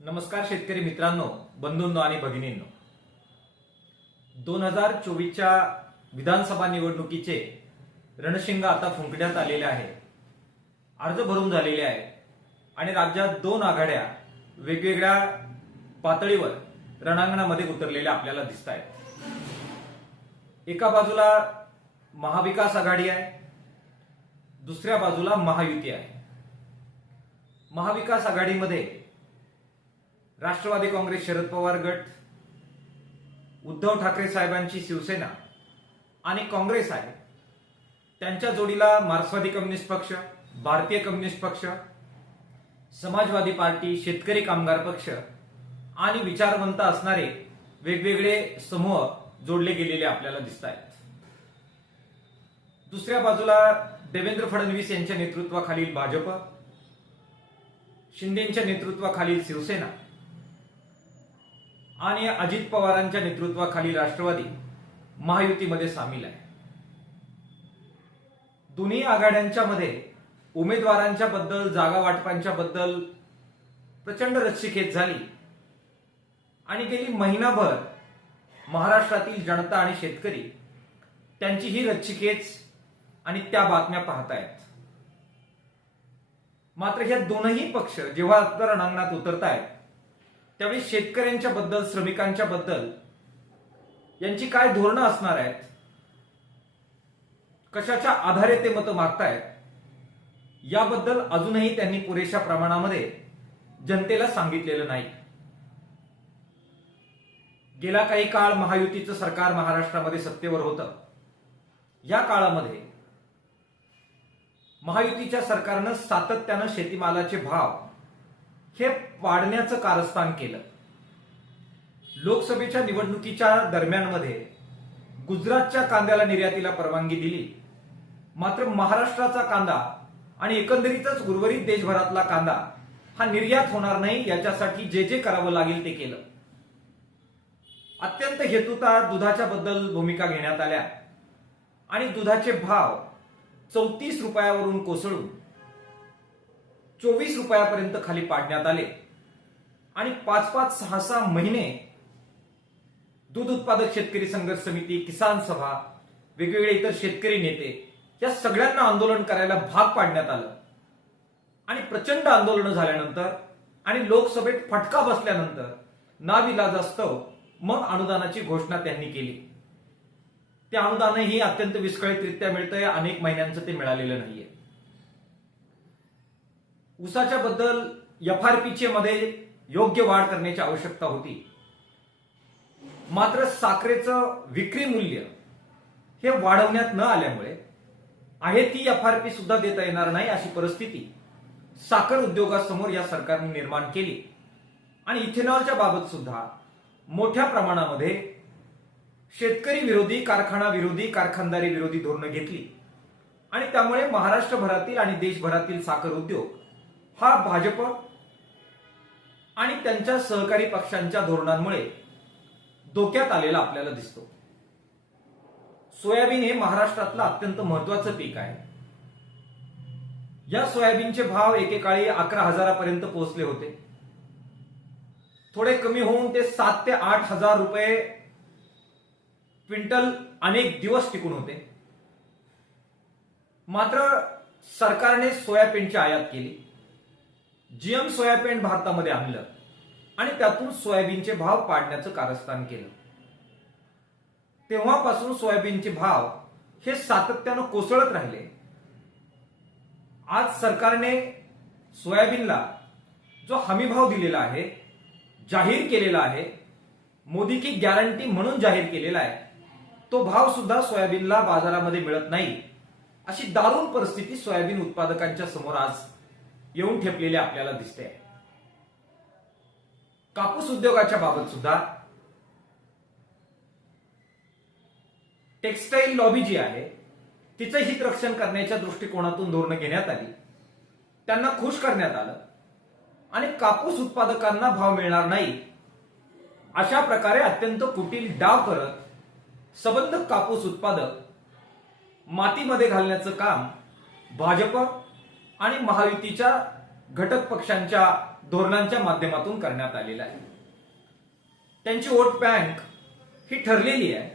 नमस्कार शेतकरी मित्रांनो, बंधूंनो आणि भगिनींनो. 2024च्या विधानसभा निवडणुकीचे रणशिंग आता फुंकण्यात आलेले आहे. अर्ज भरून झालेले आहे आणि राज्यात दोन आघाड्या वेगवेगळ्या पातळीवर रणांगणामध्ये उतरलेल्या आपल्याला दिसत आहेत. एका बाजूला महाविकास आघाडी आहे, दुसऱ्या बाजूला महायुती आहे. महाविकास आघाडीमध्ये राष्ट्रवादी काँग्रेस शरद पवार गट, उद्धव ठाकरे साहेबांची शिवसेना आणि काँग्रेस आहे. त्यांच्या जोडीला मार्क्सवादी कम्युनिस्ट पक्ष, भारतीय कम्युनिस्ट पक्ष, समाजवादी पार्टी, शेतकरी कामगार पक्ष आणि विचारवंत असणारे वेगवेगळे समूह जोडले गेलेले आपल्याला दिसत आहेत. दुसऱ्या बाजूला देवेंद्र फडणवीस यांच्या नेतृत्वाखालील भाजप, शिंदेच्या नेतृत्वाखालील शिवसेना आणि अजित पवारांच्या नेतृत्वाखाली राष्ट्रवादी महायुतीमध्ये सामील आहे. दोन्ही आघाड्यांच्या मध्ये उमेदवारांच्या बद्दल, जागा वाटपांच्या बद्दल प्रचंड रस्सीखेच झाली आणि गेली महिनाभर महाराष्ट्रातील जनता आणि शेतकरी त्यांची ही रस्सीखेच आणि त्या बातम्या पाहतायत. मात्र ह्या दोनही पक्ष जेव्हा आता रणांगणात उतरतायत त्यावेळी शेतकऱ्यांच्या बद्दल, श्रमिकांच्या बद्दल यांची काय धोरणं असणार आहेत, कशाच्या आधारे ते मतं मागतायत, याबद्दल अजूनही त्यांनी पुरेशा प्रमाणामध्ये जनतेला सांगितलेलं नाही. गेला काही काळ महायुतीचं सरकार महाराष्ट्रामध्ये सत्तेवर होतं. या काळामध्ये महायुतीच्या सरकारनं सातत्यानं शेतीमालाचे भाव हे वाढण्याचं कारस्थान केलं. लोकसभेच्या निवडणुकीच्या दरम्यानमध्ये गुजरातच्या कांद्याला निर्यातीला परवानगी दिली. मात्र महाराष्ट्राचा कांदा आणि एकंदरीतच उर्वरित देशभरातला कांदा हा निर्यात होणार नाही याच्यासाठी जे जे करावं लागेल ते केलं. अत्यंत हेतुता दुधाच्या बद्दल भूमिका घेण्यात आल्या आणि दुधाचे भाव 34 रुपयावरून कोसळून 24 रुपयापर्यंत खाली पाडण्यात आले आणि 5-5, 6-6 महिने दूध उत्पादक शेतकरी संघर्ष समिती, किसान सभा, वेगवेगळे इतर शेतकरी नेते या सगळ्यांना आंदोलन करायला भाग पाडण्यात आलं. आणि प्रचंड आंदोलन झाल्यानंतर आणि लोकसभेत फटका बसल्यानंतर नाविलाजास्तव मग अनुदानाची घोषणा त्यांनी केली. ते अनुदानही अत्यंत विस्कळीतरित्या मिळतंय, अनेक महिन्यांचं ते मिळालेलं नाहीये. ऊसाच्या बद्दल एफआरपीचे मध्ये योग्य वाढ करण्याची आवश्यकता होती. मात्र साखरेचं विक्री मूल्य हे वाढवण्यात न आल्यामुळे आहे ती एफआरपी सुद्धा देता येणार नाही अशी परिस्थिती साखर उद्योगासमोर या सरकारने निर्माण केली. आणि इथेनॉलच्या बाबत सुद्धा मोठ्या प्रमाणामध्ये शेतकरी विरोधी, कारखाना विरोधी, कारखानदारी विरोधी धोरणं घेतली आणि त्यामुळे महाराष्ट्रभरातील आणि देशभरातील साखर उद्योग हा भाजप आणि त्यांच्या सहकारी पक्षांच्या धोरणांमुळे धोक्यात आलेला आपल्याला दिसतो. सोयाबीन हे महाराष्ट्रातलं अत्यंत महत्वाचं पीक आहे. या सोयाबीनचे भाव एकेकाळी 11,000 पर्यंत पोहोचले होते. थोडे कमी होऊन ते 7 ते 8,000 रुपये क्विंटल अनेक दिवस टिकून होते. मात्र सरकारने सोयाबीनची आयात केली, जीएम सोयाबीन भारतामध्ये आणलं आणि त्यातून सोयाबीनचे भाव पाडण्याचं कारस्थान केलं. तेव्हापासून सोयाबीनचे भाव हे सातत्यानं कोसळत राहिले. आज सरकारने सोयाबीनला जो हमीभाव दिलेला आहे, जाहीर केलेला आहे, मोदी की गॅरंटी म्हणून जाहीर केलेला आहे, तो भाव सुद्धा सोयाबीनला बाजारामध्ये मिळत नाही अशी दारुण परिस्थिती सोयाबीन उत्पादकांच्या समोर आज येऊन ठेपलेली आपल्याला दिसते. कापूस उद्योगाच्या बाबत सुद्धा टेक्सटाईल लॉबी जी आहे तिचं हित रक्षण करण्याच्या दृष्टिकोनातून धोरणं घेण्यात आली. त्यांना खुश करण्यात आलं आणि कापूस उत्पादकांना भाव मिळणार नाही अशा प्रकारे अत्यंत कुटील डाव करत सबंध कापूस उत्पादक मातीमध्ये घालण्याचं काम भाजप आणि महायुतीच्या घटक पक्षांच्या धोरणांच्या माध्यमातून करण्यात आलेला आहे. त्यांची वोट बँक ही ठरलेली आहे.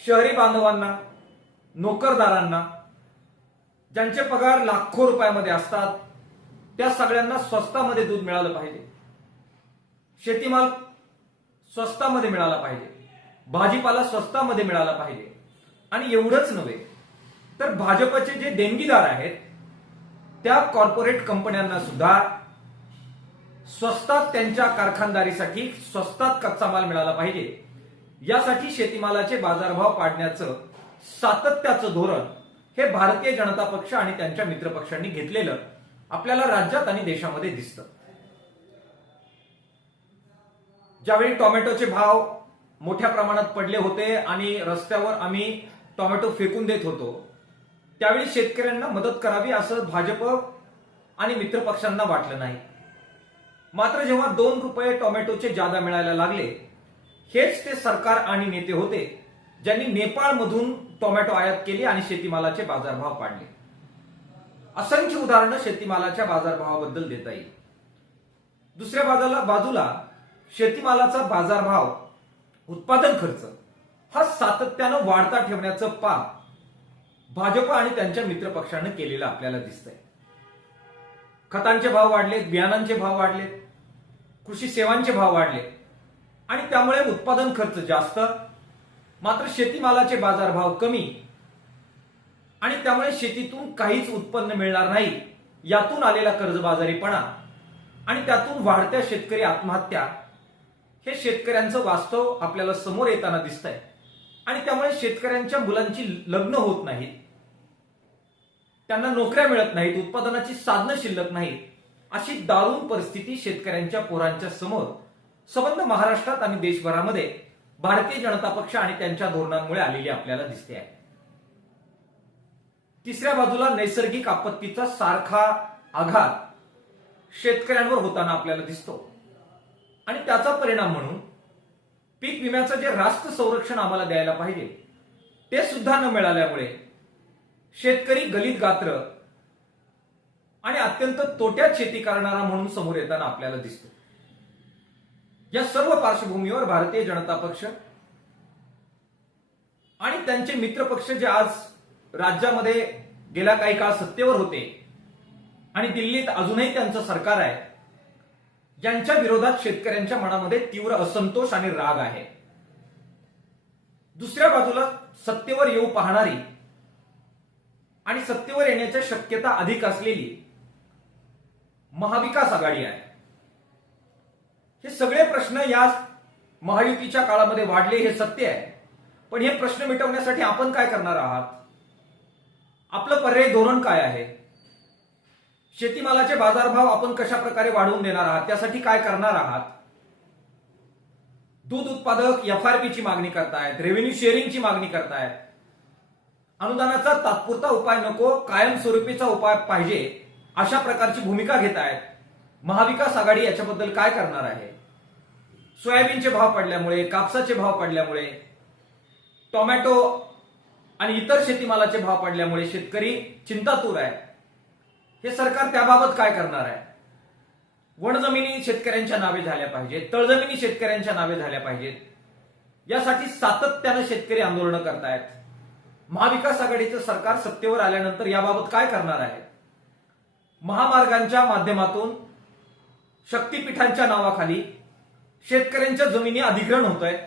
शहरी बांधवांना, नोकरदारांना, ज्यांचे पगार लाखो रुपयामध्ये असतात, त्या सगळ्यांना स्वस्तामध्ये दूध मिळालं पाहिजे, शेतीमाल स्वस्तामध्ये मिळाला पाहिजे, भाजीपाला स्वस्तामध्ये मिळाला पाहिजे. आणि एवढंच नव्हे तर भाजपचे जे देणगीदार आहेत त्या कॉर्पोरेट कंपन्यांना सुद्धा स्वस्तात त्यांच्या कारखानदारीसाठी स्वस्तात कच्चा माल मिळाला पाहिजे. यासाठी शेतीमालाचे बाजारभाव पाडण्याचं सातत्याचं धोरण हे भारतीय जनता पक्ष आणि त्यांच्या मित्रपक्षांनी घेतलेलं आपल्याला राज्यात आणि देशामध्ये दिसतं. ज्यावेळी टोमॅटोचे भाव मोठ्या प्रमाणात पडले होते आणि रस्त्यावर आम्ही टोमॅटो फेकून देत होतो, त्यावेळी शेतकऱ्यांना मदत करावी असं भाजप आणि मित्रपक्षांना वाटलं नाही. मात्र जेव्हा 2 रुपये टोमॅटोचे जादा मिळायला लागले, हेच ते सरकार आणि नेते होते ज्यांनी नेपाळमधून टोमॅटो आयात केली आणि शेतीमालाचे बाजारभाव पाडले. असंख्य उदाहरणं शेतीमालाच्या बाजारभावाबद्दल देता येईल. दुसऱ्या बाजूला शेतीमालाचा बाजारभाव, उत्पादन खर्च हा सातत्यानं वाढता ठेवण्याचं पाप भाजप आणि त्यांच्या मित्रपक्षांनी केलेलं आपल्याला दिसतंय. खतांचे भाव वाढलेत, बियाणांचे भाव वाढलेत, कृषी सेवांचे भाव वाढले आणि त्यामुळे उत्पादन खर्च जास्त, मात्र शेतीमालाचे बाजारभाव कमी आणि त्यामुळे शेतीतून काहीच उत्पन्न मिळणार नाही. यातून आलेला कर्जबाजारीपणा आणि त्यातून वाढत्या शेतकरी आत्महत्या हे शेतकऱ्यांचं वास्तव आपल्याला समोर येताना दिसतंय. आणि त्यामुळे शेतकऱ्यांच्या मुलांची लग्न होत नाहीत, त्यांना नोकऱ्या मिळत नाहीत, उत्पादनाची साधनं शिल्लक नाहीत, अशी दारुण परिस्थिती शेतकऱ्यांच्या पोरांच्या समोर संबंध महाराष्ट्रात आणि देशभरामध्ये भारतीय जनता पक्ष आणि त्यांच्या धोरणांमुळे आलेली आपल्याला दिसते आहे. तिसऱ्या बाजूला नैसर्गिक आपत्तीचा सारखा आघात शेतकऱ्यांवर होताना आपल्याला दिसतो आणि त्याचा परिणाम म्हणून पीक विम्याचं जे रास्त संरक्षण आम्हाला द्यायला पाहिजे ते सुद्धा न मिळाल्यामुळे शेतकरी गलित गात्र आणि अत्यंत तोट्यात शेती करणारा म्हणून समोर येताना आपल्याला दिसतो. या सर्व पार्श्वभूमीवर भारतीय जनता पक्ष आणि त्यांचे मित्रपक्ष जे आज राज्यामध्ये गेल्या काही काळ सत्तेवर होते आणि दिल्लीत अजूनही त्यांचं सरकार आहे, ज्यांच्या विरोधात शेतकऱ्यांच्या मनामध्ये तीव्र असंतोष आणि राग आहे. दुसऱ्या बाजूला सत्तेवर येऊ पाहणारी आणि सत्तेवर येण्याच्या शक्यता अधिक असलेली महाविकास आघाडी आहे. हे सगळे प्रश्न या महायुतीच्या काळामध्ये वाढले हे सत्य आहे. पण हे प्रश्न मिटवण्यासाठी आपण काय करणार आहात? आपलं पर्यायी धोरण काय आहे? शेतीमालाचे बाजारभाव आपण कशा प्रकारे वाढवून देणार आहात? त्यासाठी काय करणार आहात? दूध उत्पादक एफआरपीची मागणी करतायत, रेव्हेन्यू शेअरिंगची मागणी करतायत. अनुदानाचा तात्पुरता उपाय नको, कायमस्वरूपीचा उपाय पाहिजे, अशा प्रकारची भूमिका घेत आहेत. महाविकास आघाडी याच्याबद्दल काय करणार आहे? सोयाबीनचे भाव पडल्यामुळे, कापसाचे भाव पडल्यामुळे, टोमॅटो आणि इतर शेतीमालाचे भाव पडल्यामुळे शेतकरी चिंतातूर आहे. हे सरकार त्याबाबत काय करणार आहे? वनजमिनी शेतकऱ्यांच्या नावे झाल्या पाहिजेत, तळजमिनी शेतकऱ्यांच्या नावे झाल्या पाहिजेत. यासाठी सातत्यानं शेतकरी आंदोलनं करतायत. महाविकास आघाडीचं सरकार सत्तेवर आल्यानंतर याबाबत काय करणार आहे? महामार्गांच्या माध्यमातून शक्तीपीठांच्या नावाखाली शेतकऱ्यांच्या जमिनी अधिग्रहण होत आहेत.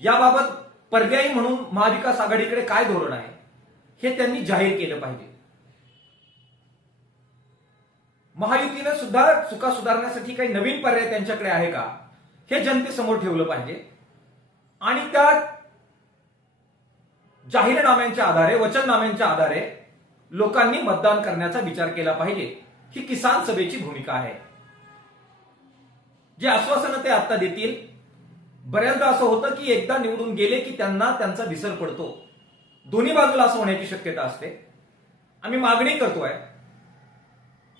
याबाबत पर्यायी म्हणून महाविकास आघाडीकडे काय धोरण आहे हे त्यांनी जाहीर केलं पाहिजे. महायुतीनं सुद्धा चुका सुधारण्यासाठी काही नवीन पर्याय त्यांच्याकडे आहे का हे जनतेसमोर ठेवलं पाहिजे. आणि त्या जाहीरनाम्यांच्या आधारे, वचननाम्यांच्या आधारे लोकांनी मतदान करण्याचा विचार केला पाहिजे. ही किसान सभेची भूमिका आहे. जे आश्वासनं ते आता देतील, बऱ्याचदा असं होतं की एकदा निवडून गेले की त्यांना त्यांचा विसर पडतो. दोन्ही बाजूला असं होण्याची शक्यता असते. आम्ही मागणी करतोय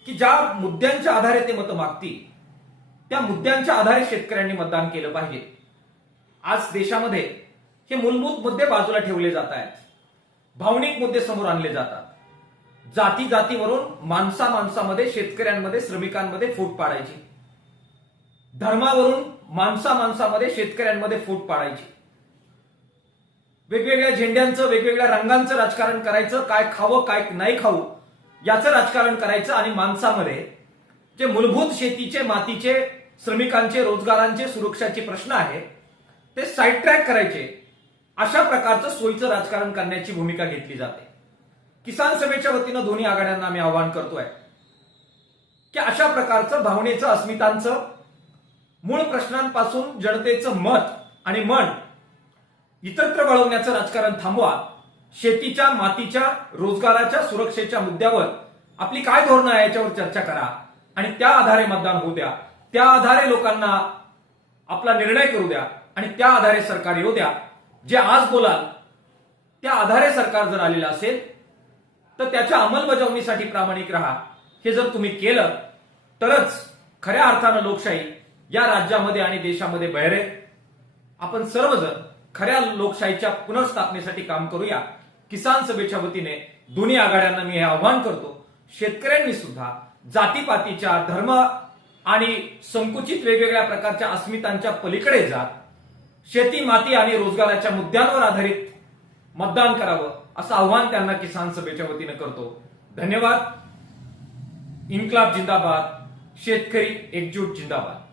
की ज्या मुद्द्यांच्या आधारे ते मतं मागतील त्या मुद्द्यांच्या आधारे शेतकऱ्यांनी मतदान केलं पाहिजे. आज देशामध्ये हे मूलभूत मुद्दे बाजूला ठेवले जात आहेत, भावनिक मुद्दे समोर आणले जातात. जाती जातीवरून माणसामध्ये शेतकऱ्यांमध्ये श्रमिकांमध्ये फूट पाडायची, धर्मावरून माणसामध्ये शेतकऱ्यांमध्ये फूट पाडायची, वेगवेगळ्या झेंड्यांचं वेगवेगळ्या रंगांचं राजकारण करायचं, काय खावं काय नाही खाऊ याचं राजकारण करायचं आणि माणसामध्ये जे मूलभूत शेतीचे, मातीचे, श्रमिकांचे, रोजगारांचे, सुरक्षाचे प्रश्न आहे ते साईड ट्रॅक करायचे. अशा प्रकारचं सोयीचं राजकारण करण्याची भूमिका घेतली जाते. किसान सभेच्या वतीनं दोन्ही आघाड्यांना आम्ही आवाहन करतोय की अशा प्रकारचं भावनेचं, अस्मितांचं, मूळ प्रश्नांपासून जनतेचं मत आणि मन इतरत्र वळवण्याचं राजकारण थांबवा. शेतीच्या, मातीच्या, रोजगाराच्या, सुरक्षेच्या मुद्द्यावर आपली काय धोरणं आहे याच्यावर चर्चा करा आणि त्या आधारे मतदान होऊ द्या. त्या आधारे लोकांना आपला निर्णय करू द्या आणि त्या आधारे सरकार येऊ द्या. जे आज बोलाल त्या आधारे सरकार जर आलेलं असेल तर त्याच्या अंमलबजावणीसाठी प्रामाणिक राहा. हे जर तुम्ही केलं तरच खऱ्या अर्थानं लोकशाही या राज्यामध्ये आणि देशामध्ये बहिरेल. आपण सर्वजण खऱ्या लोकशाहीच्या पुनर्स्थापनेसाठी काम करूया. किसान सभेच्या वतीने दोन्ही आघाड्यांना मी हे आवाहन करतो. शेतकऱ्यांनी सुद्धा जातीपातीच्या, धर्म आणि संकुचित वेगवेगळ्या प्रकारच्या अस्मितांच्या पलीकडे जात शेती, माती आणि रोजगाराच्या मुद्द्यांवर आधारित मतदान करावं असं आव्हान त्यांना किसान सभेच्या वतीने करतो. धन्यवाद. इन्क्लाब जिंदाबाद. शेतकरी एकजूट जिंदाबाद.